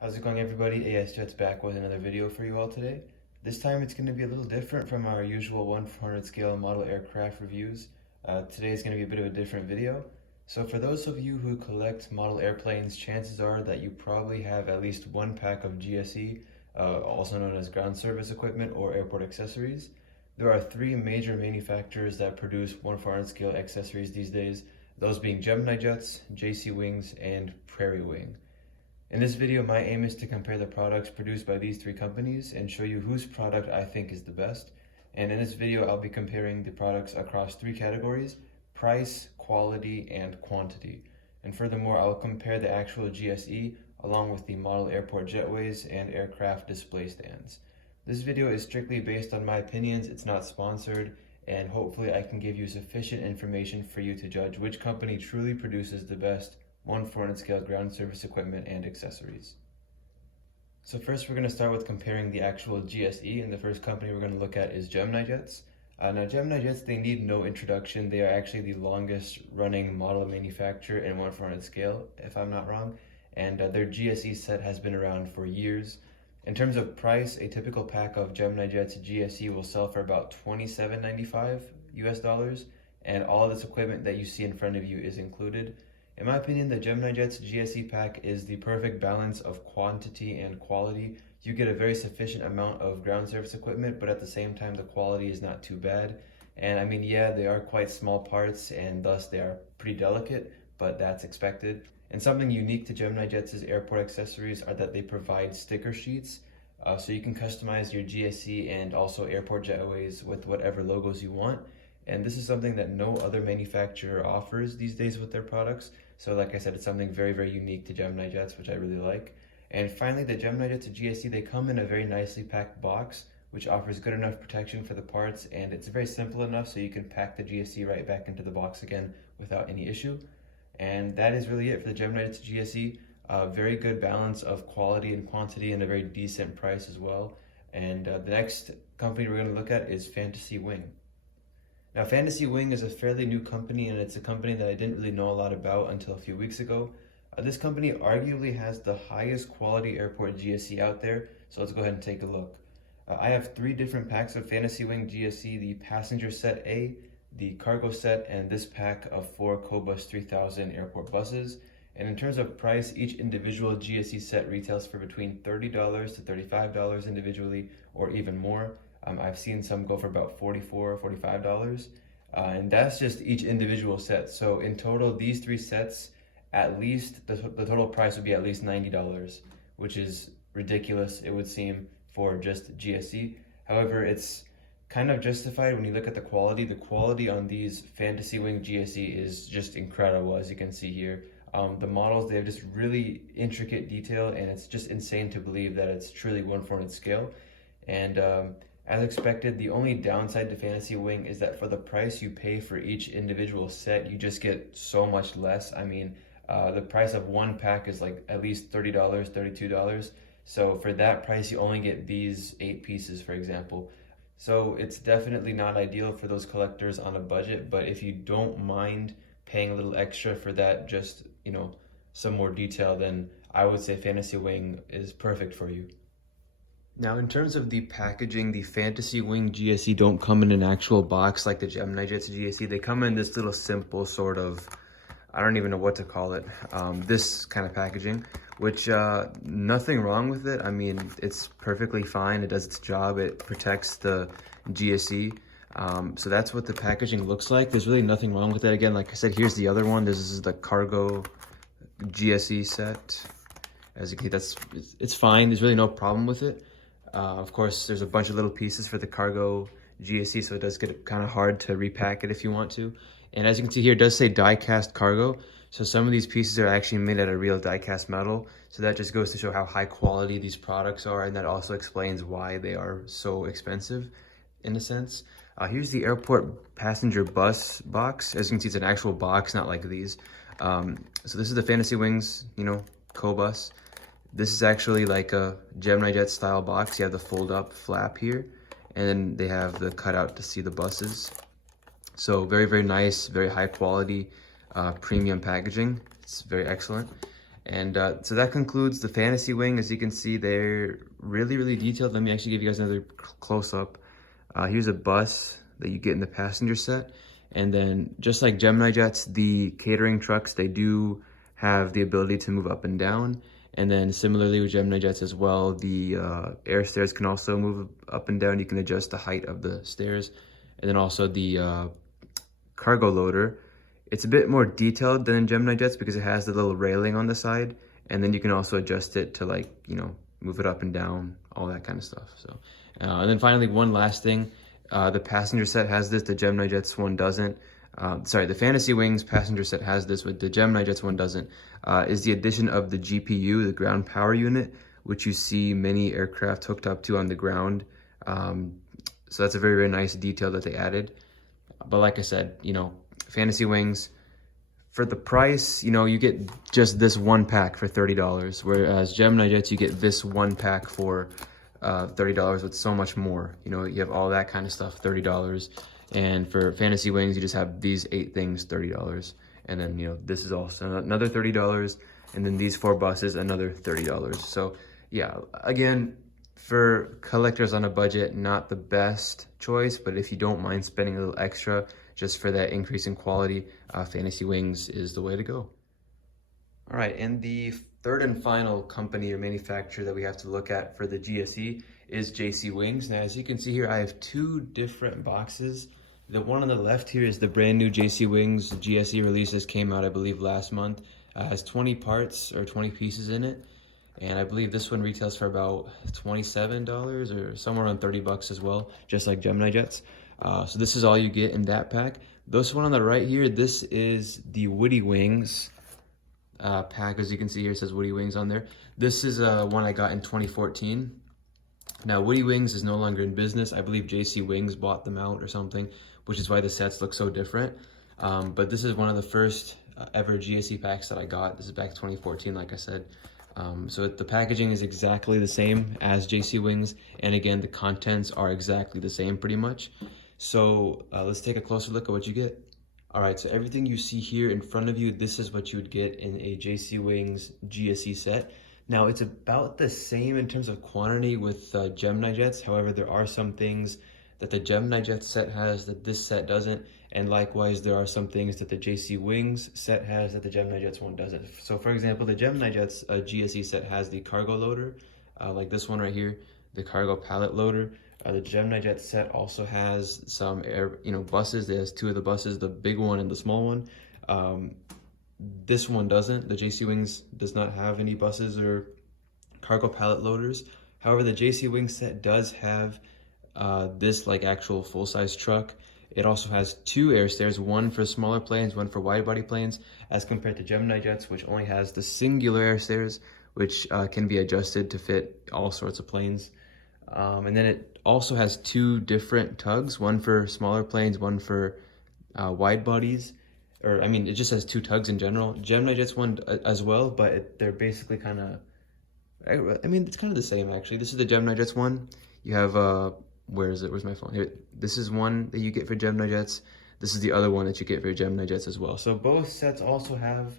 How's it going, everybody? AS Jets back with another video for you all today. This time it's going to be a little different from our usual 1/400 scale model aircraft reviews. Today is going to be a bit of a different video. So for those of you who collect model airplanes, chances are that you probably have at least one pack of GSE, also known as ground service equipment or airport accessories. There are three major manufacturers that produce 1/400 scale accessories these days, those being Gemini Jets, JC Wings, and Prairie Wing. In this video, my aim is to compare the products produced by these three companies and show you whose product I think is the best. And in this video, I'll be comparing the products across three categories: price, quality, and quantity. And furthermore, I'll compare the actual GSE along with the model airport jetways and aircraft display stands. This video is strictly based on my opinions, it's not sponsored, and hopefully I can give you sufficient information for you to judge which company truly produces the best 1/400 scale ground service equipment and accessories. So first we're going to start with comparing the actual GSE, and the first company we're going to look at is Gemini Jets. Now Gemini Jets, they need no introduction. They are actually the longest running model manufacturer in 1/400 scale, if I'm not wrong, and their GSE set has been around for years. In terms of price, a typical pack of Gemini Jets GSE will sell for about $27.95 US, and all of this equipment that you see in front of you is included. In my opinion, the Gemini Jets GSE pack is the perfect balance of quantity and quality. You get a very sufficient amount of ground service equipment, but at the same time, the quality is not too bad. And I mean, yeah, they are quite small parts, and thus they are pretty delicate, but that's expected. And something unique to Gemini Jets' airport accessories are that they provide sticker sheets, so you can customize your GSE and also airport jetways with whatever logos you want. And this is something that no other manufacturer offers these days with their products. So like I said, it's something very, very unique to Gemini Jets, which I really like. And finally, the Gemini Jets GSE, they come in a very nicely packed box, which offers good enough protection for the parts, and it's very simple enough so you can pack the GSE right back into the box again without any issue. And that is really it for the Gemini Jets GSE. Very good balance of quality and quantity and a very decent price as well. And the next company we're going to look at is Fantasy Wing. Now, Fantasy Wing is a fairly new company, and it's a company that I didn't really know a lot about until a few weeks ago. This company arguably has the highest quality airport GSE out there, so let's go ahead and take a look. I have three different packs of Fantasy Wing GSE: the passenger set A, the cargo set, and this pack of 4 Cobus 3000 airport buses. And in terms of price, each individual GSE set retails for between $30 to $35 individually, or even more. I've seen some go for about $44 or $45, and that's just each individual set. So in total, these three sets, at least the total price would be at least $90, which is ridiculous, it would seem, for just GSE. However, it's kind of justified when you look at the quality. The quality on these Fantasy Wing GSE is just incredible, as you can see here. The models, they have just really intricate detail, and it's just insane to believe that it's truly 1/400 scale. And as expected, the only downside to Fantasy Wing is that for the price you pay for each individual set, you just get so much less. I mean, the price of one pack is like at least $30, $32. So for that price, you only get these 8 pieces, for example. So it's definitely not ideal for those collectors on a budget, but if you don't mind paying a little extra for that, just, some more detail, then I would say Fantasy Wing is perfect for you. Now, in terms of the packaging, the Fantasy Wing GSE don't come in an actual box like the Gemini Jets GSE. They come in this little simple sort of, I don't even know what to call it, this kind of packaging, which nothing wrong with it. I mean, it's perfectly fine. It does its job. It protects the GSE. So that's what the packaging looks like. There's really nothing wrong with it. Again, like I said, here's the other one. This is the cargo GSE set. As you can see, it's fine. There's really no problem with it. Of course, there's a bunch of little pieces for the cargo GSE, so it does get kind of hard to repack it if you want to. And as you can see here, it does say die-cast cargo. So some of these pieces are actually made out of real die-cast metal. So that just goes to show how high quality these products are, and that also explains why they are so expensive, in a sense. Here's the airport passenger bus box. As you can see, it's an actual box, not like these. So this is the Fantasy Wings, Cobus. This is actually like a Gemini Jet style box. You have the fold up flap here, and then they have the cutout to see the buses. So very, very nice, very high quality, premium packaging. It's very excellent. And so that concludes the fantasy wing. As you can see, they're really detailed. Let me actually give you guys another close-up. Here's a bus that you get in the passenger set. And then just like Gemini Jets, the catering trucks, they do have the ability to move up and down. And then similarly with Gemini Jets as well, the air stairs can also move up and down. You can adjust the height of the stairs. And then also the cargo loader. It's a bit more detailed than in Gemini Jets because it has the little railing on the side, and then you can also adjust it to, like, you know, move it up and down, all that kind of stuff. So, and then finally, one last thing, the passenger set has this, the Gemini Jets one doesn't. Sorry, the Fantasy Wings passenger set has this, but the Gemini Jets one doesn't, is the addition of the GPU, the ground power unit, which you see many aircraft hooked up to on the ground. So that's a very nice detail that they added. But like I said, you know, Fantasy Wings, for the price, you know, you get just this one pack for $30, whereas Gemini Jets, you get this one pack for $30 with so much more. You know, you have all that kind of stuff, $30. And for Fantasy Wings, you just have these 8 things, $30. And then, you know, this is also another $30. And then these 4 buses, another $30. So yeah, again, for collectors on a budget, not the best choice, but if you don't mind spending a little extra just for that increase in quality, Fantasy Wings is the way to go. All right, and the third and final company or manufacturer that we have to look at for the GSE is JC Wings. Now, as you can see here, I have 2 different boxes. The one on the left here is the brand new JC Wings GSE releases, came out, I believe, last month. Has 20 parts or 20 pieces in it. And I believe this one retails for about $27 or somewhere around $30 as well, just like Gemini Jets. So this is all you get in that pack. This one on the right here, this is the Woody Wings pack. As you can see here, it says Woody Wings on there. This is one I got in 2014. Now, Woody Wings is no longer in business. I believe JC Wings bought them out or something, which is why the sets look so different. But this is one of the first ever GSE packs that I got. This is back 2014, like I said. So the packaging is exactly the same as JC Wings, and again, the contents are exactly the same pretty much. So let's take a closer look at what you get. All right, so everything you see here in front of you, this is what you would get in a JC Wings GSE set. Now, it's about the same in terms of quantity with Gemini Jets. However, there are some things that the Gemini Jets set has that this set doesn't. And likewise, there are some things that the JC Wings set has that the Gemini Jets one doesn't. So for example, the Gemini Jets GSE set has the cargo loader, like this one right here, the cargo pallet loader. The Gemini Jets set also has some buses. It has 2 of the buses, the big one and the small one. This one doesn't. The JC Wings does not have any buses or cargo pallet loaders. However, the JC Wings set does have this like actual full-size truck. It also has 2 air stairs, one for smaller planes, one for wide-body planes, as compared to Gemini Jets, which only has the singular air stairs, which can be adjusted to fit all sorts of planes. And then it also has 2 different tugs, one for smaller planes, one for wide bodies. Or, I mean, it just has 2 tugs in general. Gemini Jets one as well, but they're basically kind of, I mean, it's kind of the same, actually. This is the Gemini Jets one. You have, where is it? Where's my phone? Here. This is one that you get for Gemini Jets. This is the other one that you get for Gemini Jets as well. So both sets also have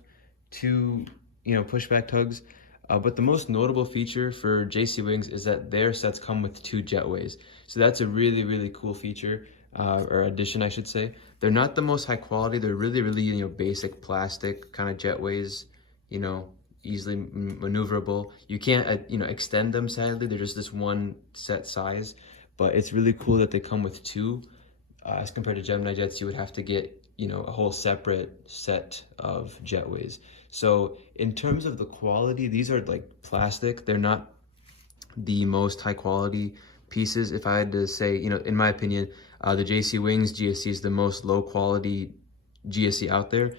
2, pushback tugs. But the most notable feature for JC Wings is that their sets come with 2 Jetways. So that's a really cool feature, or addition, I should say. They're not the most high quality. They're really basic plastic kind of Jetways, easily maneuverable. You can't, extend them, sadly. They're just this one set size. But it's really cool that they come with 2. As compared to Gemini Jets, you would have to get, a whole separate set of Jetways. So in terms of the quality, these are like plastic. They're not the most high quality pieces. If I had to say, in my opinion, the JC Wings GSE is the most low quality GSE out there.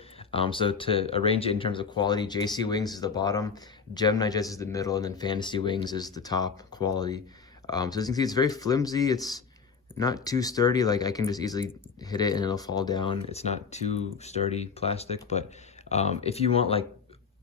So to arrange it in terms of quality, JC Wings is the bottom, Gemini Jets is the middle, and then Fantasy Wings is the top quality. So as you can see, it's very flimsy. It's not too sturdy. Like I can just easily hit it and it'll fall down. It's not too sturdy plastic, but if you want like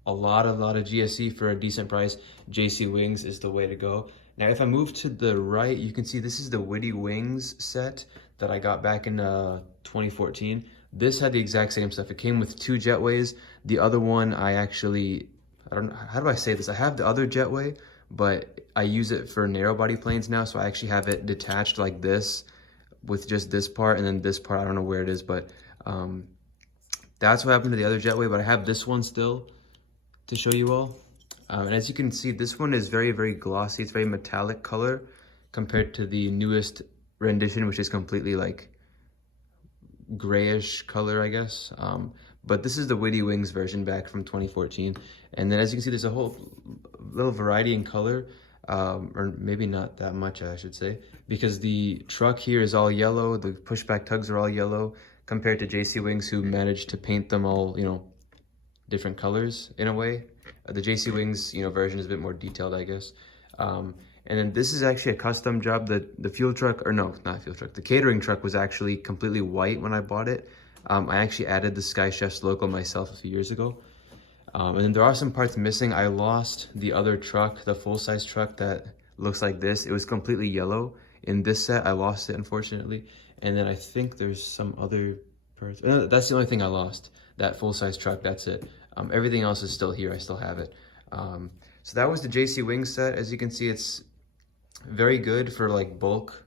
a lot of GSE for a decent price, JC Wings is the way to go. Now, if I move to the right, you can see this is the Woody Wings set that I got back in 2014. This had the exact same stuff. It came with 2 Jetways. The other one I actually I don't know, how do I say this? I have the other Jetway, but I use it for narrow body planes now. So I actually have it detached like this with just this part, and then this part, I don't know where it is, but that's what happened to the other Jetway. But I have this one still to show you all. And as you can see, this one is very, very glossy. It's very metallic color compared to the newest rendition, which is completely like grayish color, I guess. But this is the Witty Wings version back from 2014. And then as you can see, there's a whole little variety in color, or maybe not that much, I should say, because the truck here is all yellow. The pushback tugs are all yellow compared to JC Wings, who managed to paint them all, you know, different colors in a way. The JC Wings, you know, version is a bit more detailed, I guess. And then this is actually a custom job. The fuel truck, or no, not fuel truck, the catering truck was actually completely white when I bought it. I actually added the Sky Chef's logo myself a few years ago. And then there are some parts missing. I lost the other truck, the full-size truck that looks like this. It was completely yellow. In this set, I lost it, unfortunately. And then I think there's some other parts. That's the only thing I lost, that full-size truck, that's it. Everything else is still here, I still have it. So that was the JC Wings set. As you can see, it's very good for like bulk.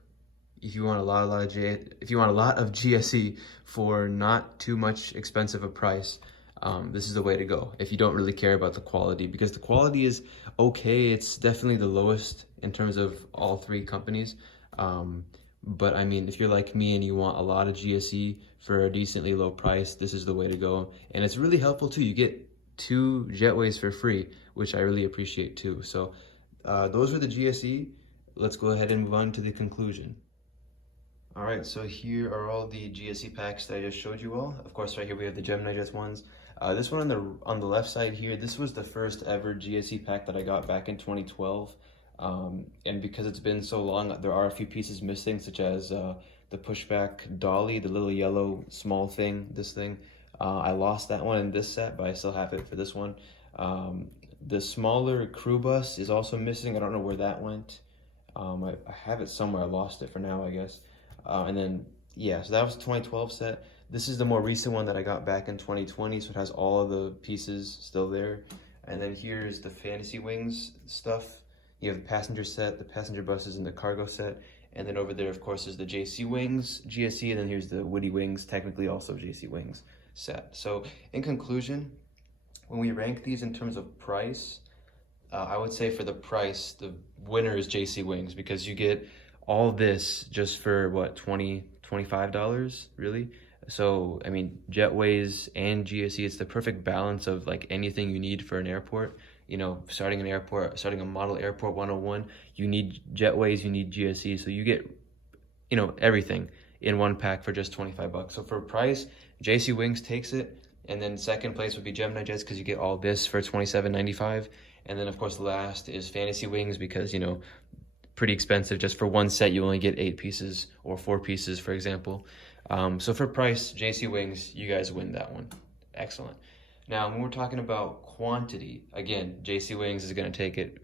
If you want a lot of GSE for not too much expensive a price, this is the way to go. If you don't really care about the quality, because the quality is okay. It's definitely the lowest in terms of all three companies. But I mean, if you're like me and you want a lot of GSE for a decently low price, this is the way to go. And it's really helpful too. You get 2 Jetways for free, which I really appreciate too. So those are the GSE. Let's go ahead and move on to the conclusion. All right, so here are all the GSE packs that I just showed you all. Of course, right here we have the Gemini Jets ones. This one on the left side here, this was the first ever GSE pack that I got back in 2012. And because it's been so long, there are a few pieces missing, such as the pushback dolly, the little yellow small thing, this thing. I lost that one in this set, but I still have it for this one. The smaller crew bus is also missing. I don't know where that went. I have it somewhere. I lost it for now, I guess. And then, yeah, so that was the 2012 set. This is the more recent one that I got back in 2020, so it has all of the pieces still there. And then here's the Fantasy Wings stuff. You have the passenger set, the passenger buses, and the cargo set. And then over there, of course, is the JC Wings GSE, and then here's the Witty Wings, technically also JC Wings set. So in conclusion, when we rank these in terms of price, I would say for the price, the winner is JC Wings, because you get all this just for what, $20, $25, really? So, I mean, Jetways and GSE, it's the perfect balance of like anything you need for an airport. You know, starting a model airport 101, you need Jetways, you need GSE. So you get, you know, everything in one pack for just 25 bucks. So for price, JC Wings takes it. And then second place would be Gemini Jets, because you get all this for $27.95. And then of course last is Fantasy Wings, because, you know, pretty expensive. Just for one set, you only get 8 pieces or 4 pieces, for example. So for price, JC Wings, you guys win that one. Excellent. Now, when we're talking about quantity, again, JC Wings is going to take it,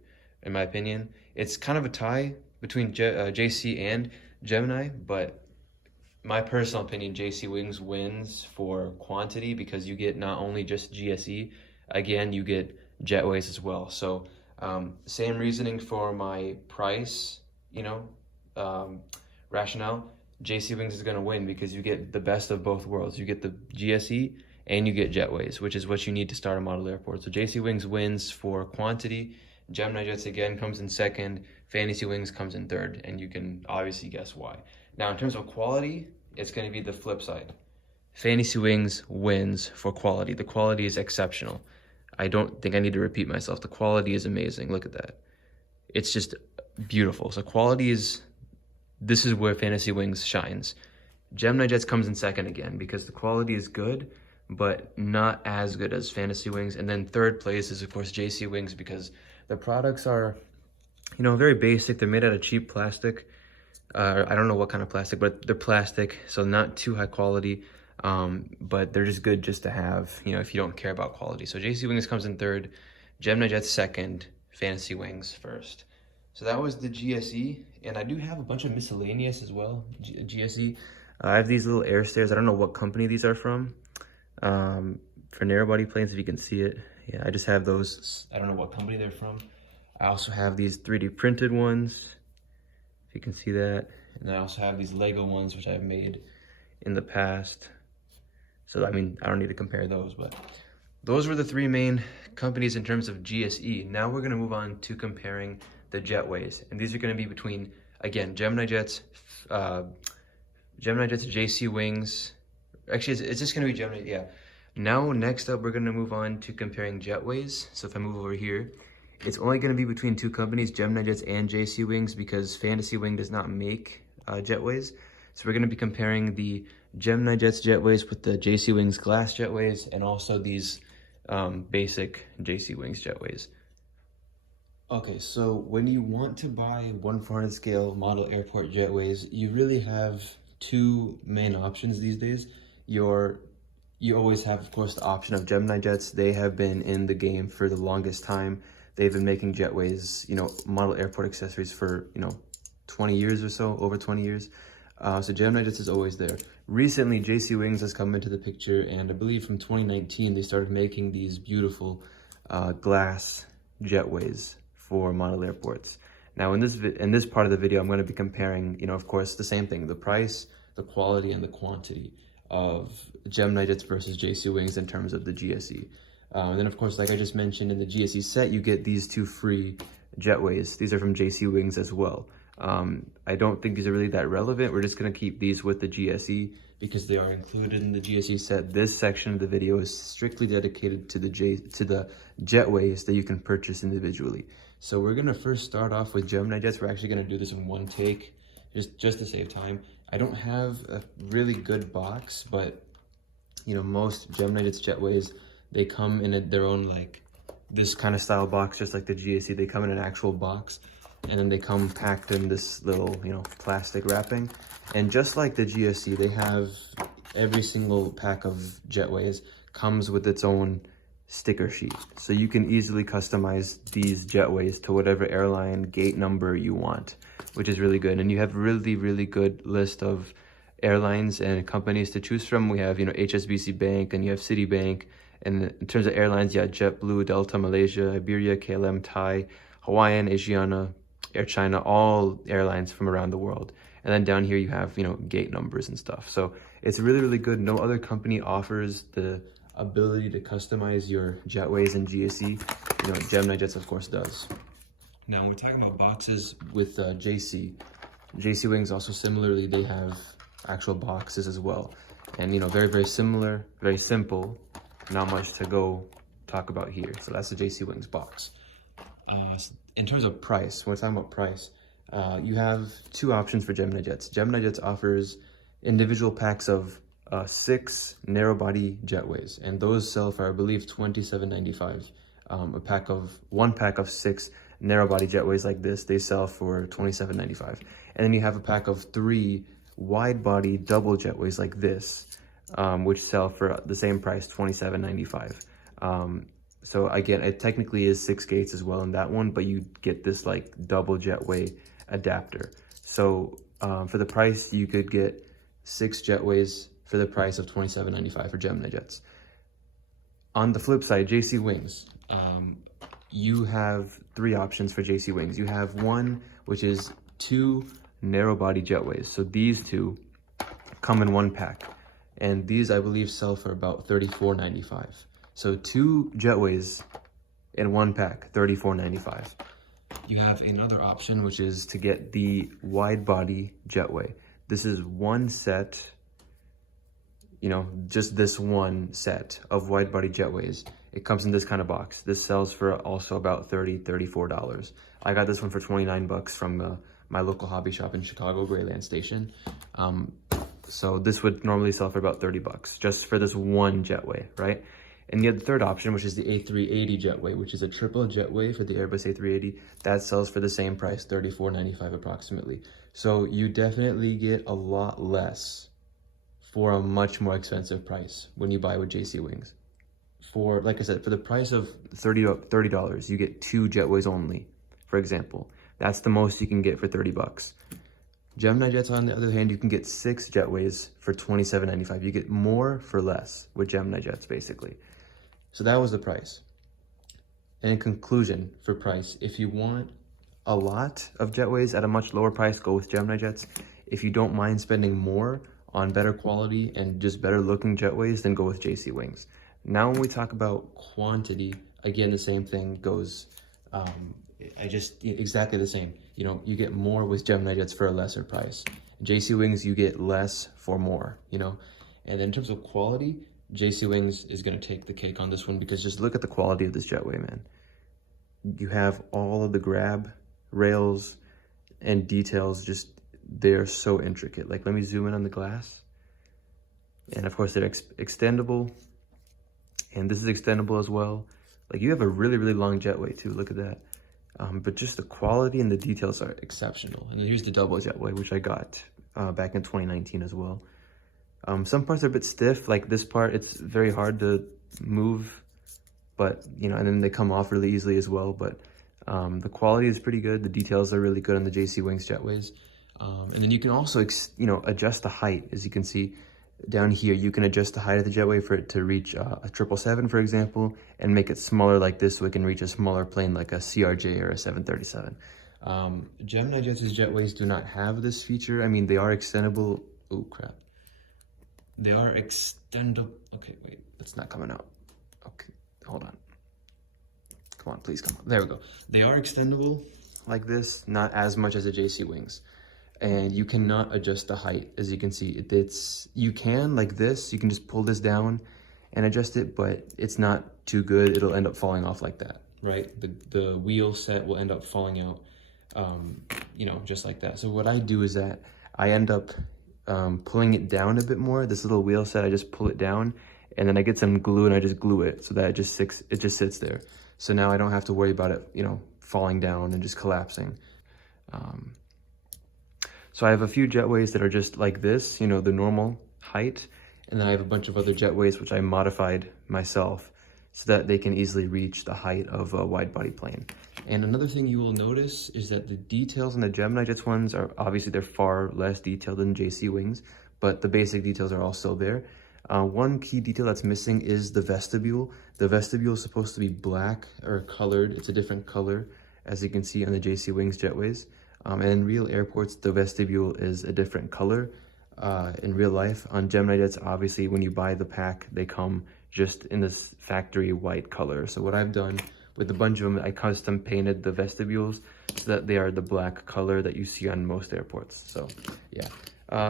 in my opinion. It's kind of a tie between JC and Gemini, but my personal opinion, JC Wings wins for quantity, because you get not only just GSE, again, you get Jetways as well. So same reasoning for my price, you know, rationale. JC Wings is going to win, because you get the best of both worlds. You get the GSE and you get Jetways, which is what you need to start a model airport. So JC Wings wins for quantity. Gemini Jets again comes in second. Fantasy Wings comes in third, and you can obviously guess why. Now, in terms of quality, it's going to be the flip side. Fantasy Wings wins for quality. The quality is exceptional. I don't think I need to repeat myself. The quality is amazing. Look at that. It's just beautiful. So quality is, this is where Fantasy Wings shines. Gemini Jets comes in second again, because the quality is good, but not as good as Fantasy Wings. And then third place is, of course, JC Wings, because the products are, you know, very basic. They're made out of cheap plastic. I don't know what kind of plastic, but they're plastic, so not too high quality. But they're just good just to have, you know, if you don't care about quality. So JC Wings comes in third, Gemini Jets second, Fantasy Wings first. So that was the GSE, and I do have a bunch of miscellaneous as well, GSE. I have these little air stairs. I don't know what company these are from. For narrow body planes, if you can see it Yeah, I just have those. I don't know what company they're from. I also have these 3D printed ones, if you can see that. And I also have these Lego ones, which I've made in the past. So, I mean, I don't need to compare those, but those were the three main companies in terms of GSE. Now we're gonna move on to comparing the Jetways. And these are gonna be between, again, Gemini Jets, JC Wings. Actually, it's just gonna be Gemini, yeah. Now, next up, we're gonna move on to comparing Jetways. So if I move over here, it's only gonna be between two companies, Gemini Jets and JC Wings, because Fantasy Wing does not make Jetways. So we're gonna be comparing the Gemini Jets Jetways with the JC Wings glass Jetways, and also these basic JC Wings Jetways. Okay, so when you want to buy 1/400 scale model airport Jetways, you really have two main options these days. You always have, of course, the option of Gemini Jets. They have been in the game for the longest time. They've been making Jetways, model airport accessories for, 20 years or so, over 20 years. So Gemini Jets is always there. Recently, JC Wings has come into the picture, and I believe from 2019, they started making these beautiful glass Jetways for model airports. Now, in this part of the video, I'm going to be comparing, of course, the same thing, the price, the quality, and the quantity of Gemini Jets versus JC Wings in terms of the GSE. And then, of course, like I just mentioned, in the GSE set, you get these two free Jetways. These are from JC Wings as well. I don't think these are really that relevant. We're just going to keep these with the GSE because they are included in the GSE set. This section of the video is strictly dedicated to the Jetways that you can purchase individually. So we're going to first start off with Gemini Jets. We're actually going to do this in one take just to save time. I don't have a really good box, but most Gemini Jets Jetways, they come in their own, like, this kind of style box, just like the GSE. They come in an actual box, and then they come packed in this little, plastic wrapping. And just like the GSE, they have every single pack of Jetways comes with its own sticker sheet. So you can easily customize these Jetways to whatever airline gate number you want, which is really good. And you have really, really good list of airlines and companies to choose from. We have, HSBC Bank, and you have Citibank. And in terms of airlines, you have JetBlue, Delta, Malaysia, Iberia, KLM, Thai, Hawaiian, Asiana, Air China, all airlines from around the world. And then down here you have, gate numbers and stuff. So it's really, really good. No other company offers the ability to customize your Jetways and GSE. Gemini Jets, of course, does. Now, we're talking about boxes with JC Wings. Also, similarly, they have actual boxes as well. And, very, very similar, very simple. Not much to go talk about here. So that's the JC Wings box. In terms of price, when we're talking about price, you have two options for Gemini Jets. Gemini Jets offers individual packs of 6 narrow-body Jetways, and those sell for, I believe, $27.95. One pack of 6 narrow-body Jetways like this, they sell for $27.95. And then you have a pack of 3 wide-body double Jetways like this, which sell for the same price, $27.95. So again, it technically is 6 gates as well in that one, but you get this like double Jetway adapter. So for the price, you could get 6 Jetways for the price of $27.95 for Gemini Jets. On the flip side, JC Wings, you have 3 options for JC Wings. You have one, which is 2 narrow body Jetways. So these two come in one pack, and these I believe sell for about $34.95. So 2 Jetways in one pack, $34.95. You have another option, which is to get the wide body Jetway. This is one set, just this one set of wide body Jetways. It comes in this kind of box. This sells for also about $34. I got this one for 29 bucks from my local hobby shop in Chicago, Grayland Station. So this would normally sell for about 30 bucks just for this one Jetway, right? And you have the third option, which is the A380 Jetway, which is a triple Jetway for the Airbus A380. That sells for the same price, $34.95 approximately. So you definitely get a lot less for a much more expensive price when you buy with JC Wings. For, like I said, for the price of $30, you get 2 Jetways only, for example. That's the most you can get for 30 bucks. Gemini Jets, on the other hand, you can get 6 Jetways for $27.95. You get more for less with Gemini Jets, basically. So that was the price. And in conclusion, for price, if you want a lot of Jetways at a much lower price, go with Gemini Jets. If you don't mind spending more on better quality and just better looking Jetways, then go with JC Wings. Now when we talk about quantity, again, the same thing goes, exactly the same. You know, you get more with Gemini Jets for a lesser price. JC Wings, you get less for more, you know? And then in terms of quality, JC Wings is gonna take the cake on this one, because just look at the quality of this Jetway, man. You have all of the grab rails and details, just, they're so intricate. Like, let me zoom in on the glass. And of course they're extendable. And this is extendable as well. Like, you have a really, really long Jetway too, look at that. But just the quality and the details are exceptional. And then here's the double Jetway, which I got back in 2019 as well. Some parts are a bit stiff, like this part, it's very hard to move, but, you know, and then they come off really easily as well. But the quality is pretty good. The details are really good on the JC Wings Jetways. And then you can also, adjust the height. As you can see down here, you can adjust the height of the Jetway for it to reach a 777, for example, and make it smaller like this so it can reach a smaller plane like a CRJ or a 737. Gemini Jets' Jetways do not have this feature. I mean, they are extendable. Oh, crap. They are extendable. Okay, wait, that's not coming out. Okay, hold on. Come on, please come on. There we go. They are extendable like this, not as much as a JC Wings. And you cannot adjust the height. As you can see, you can like this, you can just pull this down and adjust it, but it's not too good. It'll end up falling off like that, right? The wheel set will end up falling out, just like that. So what I do is that I end up pulling it down a bit more. This little wheel set, I just pull it down, and then I get some glue and I just glue it so that it just sits there. So now I don't have to worry about it, falling down and just collapsing. So I have a few Jetways that are just like this, the normal height. And then I have a bunch of other Jetways which I modified myself so that they can easily reach the height of a wide body plane. And another thing you will notice is that the details on the Gemini Jets ones are, obviously they're far less detailed than JC Wings, but the basic details are all still there. One key detail that's missing is the vestibule. The vestibule is supposed to be black or colored. It's a different color, as you can see on the JC Wings Jetways. And in real airports, the vestibule is a different color. In real life, on Gemini Jets, obviously, when you buy the pack, they come just in this factory white color. So what I've done with a bunch of them, I custom painted the vestibules so that they are the black color that you see on most airports. So yeah,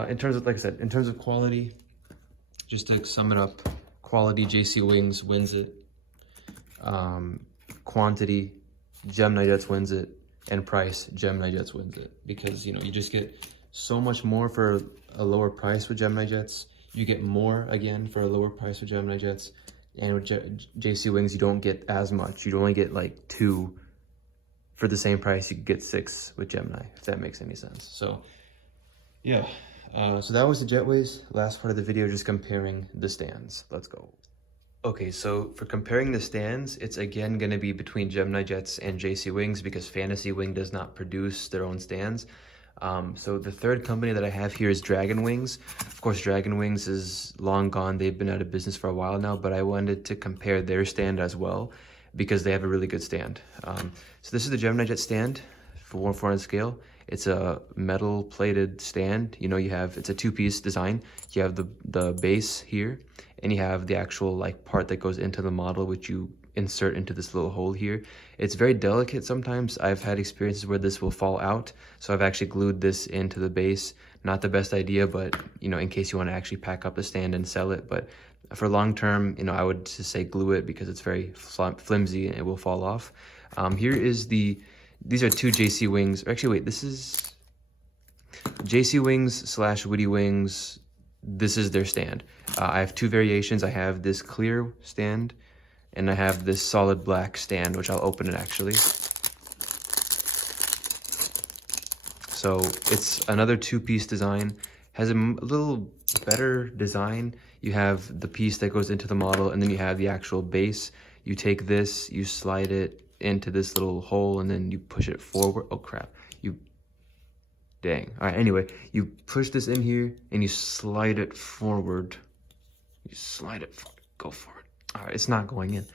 in terms of, like I said, in terms of quality, just to sum it up, quality, JC Wings wins it. Quantity, Gemini Jets wins it. And price, Gemini Jets wins it. Because, you just get so much more for a lower price with Gemini Jets. You get more, again, for a lower price with Gemini Jets. And with JC Wings, you don't get as much. You'd only get like 2 for the same price. You could get 6 with Gemini, if that makes any sense. So, yeah. So that was the Jetways. Last part of the video, just comparing the stands. Let's go. Okay, so for comparing the stands, it's again going to be between Gemini Jets and JC Wings, because Fantasy Wing does not produce their own stands. So the third company that I have here is Dragon Wings. Of course, Dragon Wings is long gone. They've been out of business for a while now, but I wanted to compare their stand as well, because they have a really good stand. So this is the Gemini Jet stand for 1/4 scale. It's a metal plated stand. It's a 2-piece design. You have the base here, and you have the actual part that goes into the model, which you insert into this little hole here. It's very delicate sometimes. I've had experiences where this will fall out, so I've actually glued this into the base. Not the best idea, but in case you want to actually pack up the stand and sell it. But for long term, I would just say glue it, because it's very flimsy and it will fall off. These are 2 JC Wings. Actually, wait, this is JC Wings / Witty Wings. This is their stand. I have 2 variations. I have this clear stand, and I have this solid black stand, which I'll open it actually. So it's another 2-piece design. Has a little better design. You have the piece that goes into the model, and then you have the actual base. You take this, you slide it into this little hole, and then you push it forward. Oh crap, dang. All right, anyway, you push this in here and you slide it forward. Go forward. All right, it's not going in.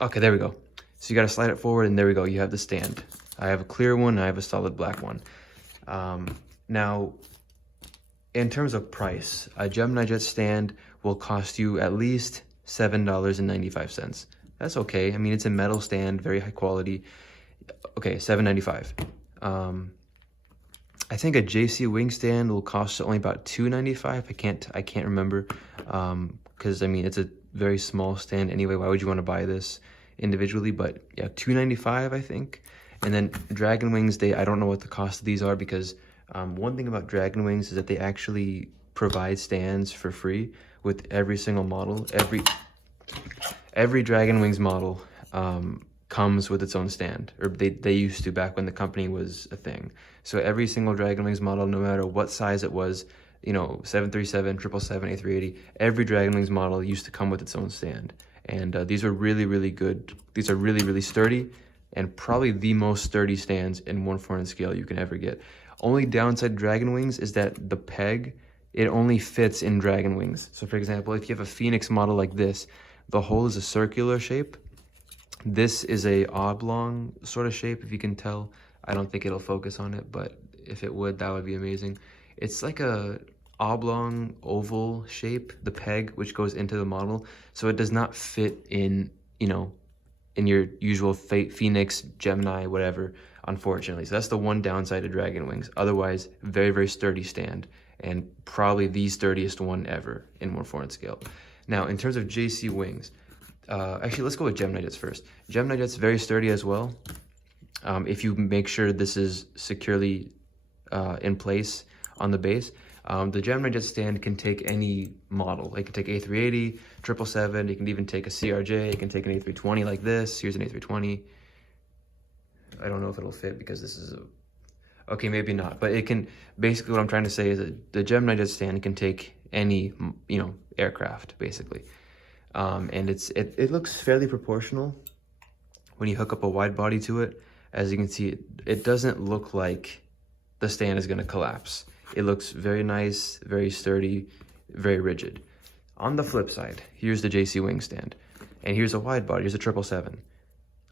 Okay, there we go. So you got to slide it forward, and there we go. You have the stand. I have a clear one. I have a solid black one. Now, in terms of price, a Gemini Jet stand will cost you at least $7.95. That's okay. I mean, it's a metal stand, very high quality. Okay, $7.95. I think a JC Wing stand will cost only about $2.95. I can't remember, because I mean, it's a very small stand anyway. Why would you want to buy this individually? But yeah, $2.95 I think. And then Dragon Wings, I don't know what the cost of these are, because one thing about Dragon Wings is that they actually provide stands for free with every single model. Every Dragon Wings model comes with its own stand, or they used to back when the company was a thing. So every single Dragon Wings model, no matter what size it was, you know, 737, 777, A380, every Dragon Wings model used to come with its own stand. And these are really, really good. These are really, really sturdy, and probably the most sturdy stands in 1/400 scale you can ever get. Only downside to Dragon Wings is that the peg, it only fits in Dragon Wings. So for example, if you have a Phoenix model like this, the hole is a circular shape. This is a oblong sort of shape, if you can tell. I don't think it'll focus on it, but if it would, that would be amazing. It's like a oblong oval shape, the peg, which goes into the model. So it does not fit in, you know, in your usual Phoenix, Gemini, whatever, unfortunately. So that's the one downside of Dragon Wings. Otherwise, very, very sturdy stand, and probably the sturdiest one ever in 1/400 scale. Now, in terms of JC Wings, actually, let's go with Gemini Jets first. Gemini Jets, very sturdy as well. If you make sure this is securely in place on the base. The Gemini Jet stand can take any model. It can take A380, 777, it can even take a CRJ, it can take an A320 like this. Here's an A320. I don't know if it'll fit because this is a... Okay, maybe not. But it can... Basically, what I'm trying to say is that the Gemini Jet stand can take any, you know, aircraft, basically. And it looks fairly proportional when you hook up a wide body to it. As you can see, it doesn't look like the stand is going to collapse. It looks very nice, very sturdy, very rigid. On the flip side, here's the JC Wing stand. And here's a wide body, here's a 777.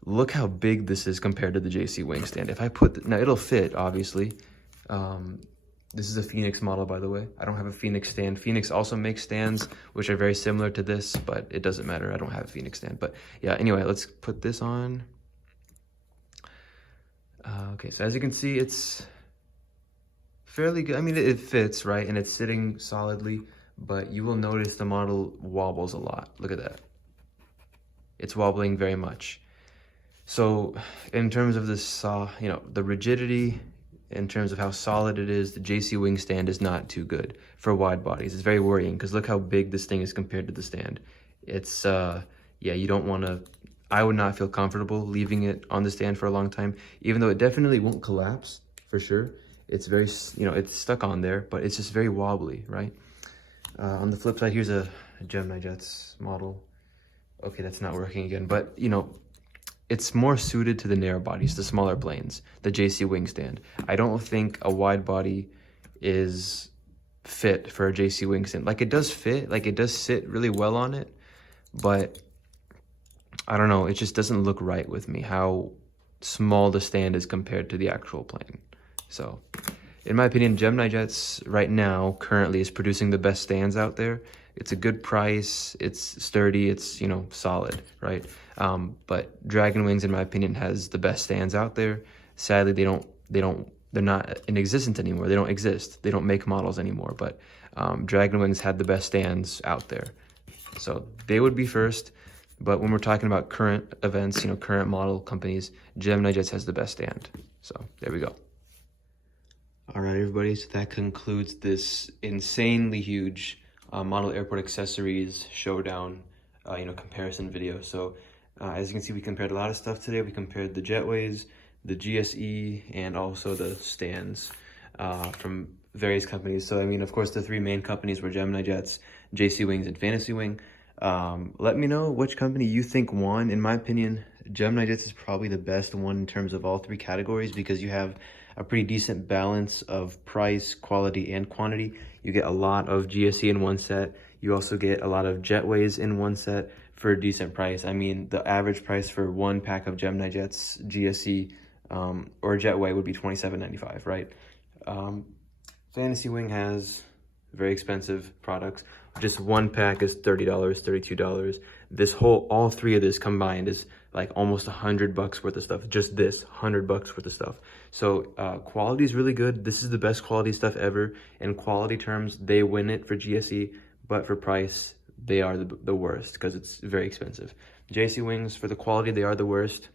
Look how big this is compared to the JC Wing stand. If I put, now it'll fit, obviously. This is a Phoenix model, by the way. I don't have a Phoenix stand. Phoenix also makes stands, which are very similar to this, but it doesn't matter. I don't have a Phoenix stand. But yeah, anyway, let's put this on. Okay, so as you can see, it's fairly good. I mean, it fits, right? And it's sitting solidly, but you will notice the model wobbles a lot. Look at that. It's wobbling very much. So in terms of this, you know, the rigidity, in terms of how solid it is, the JC Wing stand is not too good for wide bodies. It's very worrying because look how big this thing is compared to the stand. It's, yeah, you don't want to, I would not feel comfortable leaving it on the stand for a long time, even though it definitely won't collapse for sure. It's very, you know, it's stuck on there, but it's just very wobbly, right? On the flip side, here's a Gemini Jets model. Okay, that's not working again, but you know, it's more suited to the narrow bodies, the smaller planes, the JC Wing stand. I don't think a wide body is fit for a JC Wing stand. Like, it does fit, like it does sit really well on it, but I don't know, it just doesn't look right with me how small the stand is compared to the actual plane. So, in my opinion, Gemini Jets right now currently is producing the best stands out there. It's a good price, it's sturdy, it's, you know, solid, right? But Dragon Wings, in my opinion, has the best stands out there. Sadly, they're not in existence anymore. They don't exist. They don't make models anymore. But Dragon Wings had the best stands out there, so they would be first. But when we're talking about current events, you know, current model companies, Gemini Jets has the best stand. So there we go. All right, everybody. So that concludes this insanely huge model airport accessories showdown, you know, comparison video. So as you can see, we compared a lot of stuff today. We compared the Jetways, the GSE, and also the stands from various companies. So I mean, of course, the three main companies were Gemini Jets, JC Wings, and Fantasy Wing. Let me know which company you think won. In my opinion, Gemini Jets is probably the best one in terms of all three categories because you have a pretty decent balance of price, quality, and quantity. You get a lot of GSE in one set. You also get a lot of Jetways in one set. for a decent price. I mean, the average price for one pack of Gemini Jets GSC or Jetway would be $27.95, right? Fantasy Wing has very expensive products. Just one pack is $30, $32. This all three of this combined is like almost $100 worth of stuff. Just this, $100 worth of stuff. So quality is really good. This is the best quality stuff ever. In quality terms, they win it for GSE, but for price, they are the worst because it's very expensive. JC Wings, for the quality, they are the worst,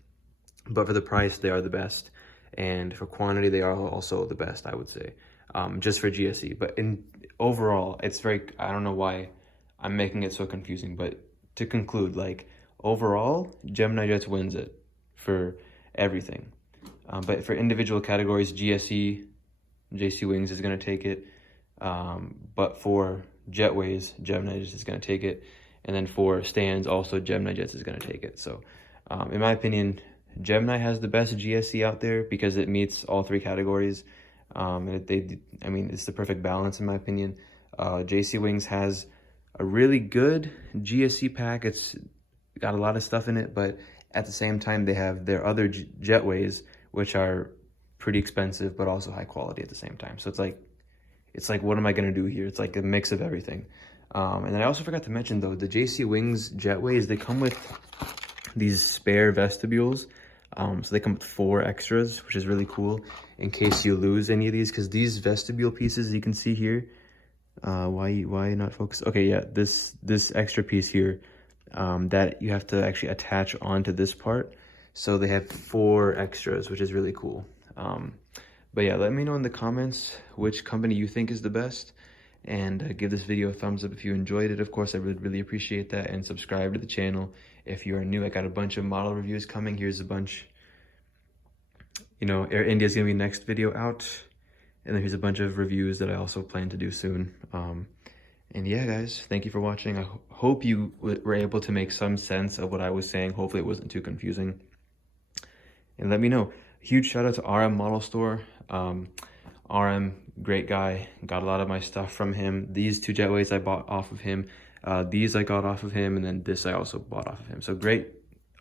but for the price, they are the best. And for quantity, they are also the best, I would say, just for GSE. But in overall, it's very, I don't know why I'm making it so confusing, but to conclude, like, overall, Gemini Jets wins it for everything. But for individual categories, GSE, JC Wings is going to take it. But for Jetways, Gemini Jets is going to take it. And then for stands, also Gemini Jets is going to take it. So in my opinion, Gemini has the best GSE out there because it meets all three categories. I mean, it's the perfect balance in my opinion. JC Wings has a really good GSE pack. It's got a lot of stuff in it, but at the same time, they have their other Jetways, which are pretty expensive, but also high quality at the same time. So it's like, what am I going to do here? It's like a mix of everything. And then I also forgot to mention though, the JC Wings Jetways, they come with these spare vestibules. So they come with 4 extras, which is really cool in case you lose any of these, because these vestibule pieces you can see here, why not focus? Okay, yeah, this extra piece here, that you have to actually attach onto this part. So they have 4 extras, which is really cool. But yeah, let me know in the comments which company you think is the best, and give this video a thumbs up if you enjoyed it. Of course, I would really appreciate that, and subscribe to the channel if you are new. I got a bunch of model reviews coming. Here's a bunch. You know, Air India is gonna be next video out, and then here's a bunch of reviews that I also plan to do soon. And yeah, guys, thank you for watching. I hope you were able to make some sense of what I was saying. Hopefully it wasn't too confusing. And let me know. Huge shout out to RM Model Store. RM, great guy. Got a lot of my stuff from him. These 2 Jetways I bought off of him. These I got off of him, and then this I also bought off of him. So great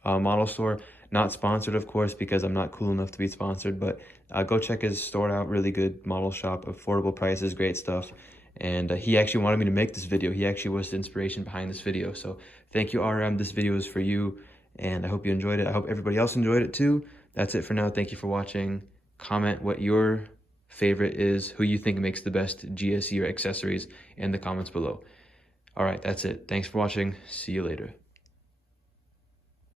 model store. Not sponsored, of course, because I'm not cool enough to be sponsored, but go check his store out. Really good model shop, affordable prices, great stuff. And he actually wanted me to make this video. He actually was the inspiration behind this video. So thank you, RM. This video is for you, and I hope you enjoyed it. I hope everybody else enjoyed it too. That's it for now. Thank you for watching. Comment what your favorite is, who you think makes the best GSE or accessories in the comments below. All right, that's it. Thanks for watching. See you later.